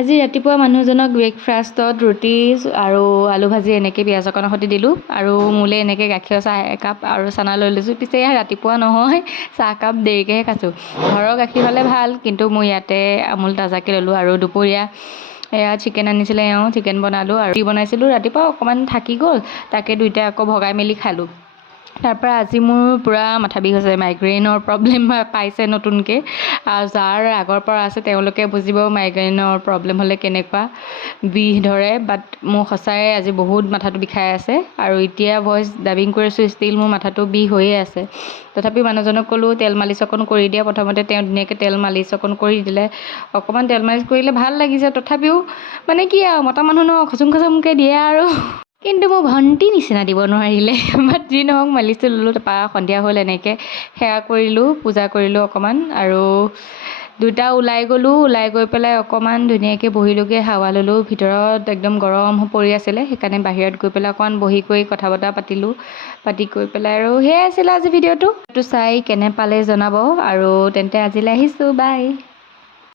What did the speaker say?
আজি ৰাতিপুৱা মানুহজনক ব্ৰেকফাষ্টত ৰুটি আৰু আলু ভাজি এনেকৈ পিঁয়াজ অকণৰ সৈতে দিলোঁ আৰু মোলৈ এনেকৈ গাখীৰৰ চাহ একাপ আৰু চানা লৈ লৈছোঁ। পিছে ৰাতিপুৱা নহয়, চাহকাপ দেৰিকৈহে খাইছোঁ। ঘৰৰ গাখীৰ হ'লে ভাল, কিন্তু মই ইয়াতে আমুল তাজাকৈ ল'লোঁ। আৰু দুপৰীয়া এয়া চিকেন আনিছিলে, চিকেন বনালোঁ আৰু ৰুটি বনাইছিলোঁ। ৰাতিপুৱা অকণমান থাকি গ'ল, তাকে দুইটাই আকৌ ভগাই মেলি খালোঁ। তাৰপৰা আজি মোৰ পূৰা মাথা বিষ হৈছে, মাইগ্ৰেইনৰ প্ৰব্লেম পাইছে নতুনকৈ। যাৰ আগৰ পৰা আছে তেওঁলোকে বুজিব মাইগ্ৰেইনৰ প্ৰব্লেম হ'লে কেনেকুৱা বিষ ধৰে। বাট মোৰ সঁচাই আজি বহুত মাথাটো বিষাই আছে আৰু এতিয়া ভইচ ডাবিং কৰিছোঁ, ষ্টিল মোৰ মাথাটো বিষ হৈয়ে আছে। তথাপি মানুহজনক ক'লোঁ তেল মালিচ অকণ কৰি দিয়া। প্ৰথমতে তেওঁ ধুনীয়াকৈ তেল মালিচ অকণ কৰি দিলে, অকণমান তেল মালিচ কৰিলে ভাল লাগিছে। তথাপিও মানে কি আৰু মতা মানুহ ন, খচুং খচুংকৈ দিয়ে আৰু কিন্তু মোৰ ভণ্টি নিচিনা দিব নোৱাৰিলে। বাট যি নহওক মালিচটো ল'লোঁ। তাৰপৰা সন্ধিয়া হ'ল, এনেকৈ সেৱা কৰিলোঁ, পূজা কৰিলোঁ অকণমান আৰু দুটা ওলাই গ'লোঁ। ওলাই গৈ পেলাই অকণমান ধুনীয়াকৈ বহিলোঁগৈ, হাৱা ল'লোঁ। ভিতৰত একদম গৰম পৰি আছিলে, সেইকাৰণে বাহিৰত গৈ পেলাই অকণমান বহি কৰি কথা বতৰা পাতিলোঁ। পাতি কৰি পেলাই আৰু সেয়াই আছিলে আজি ভিডিঅ'টো চাই কেনে পালে জনাব। আৰু তেন্তে আজিলৈ আহিছোঁ, বাই।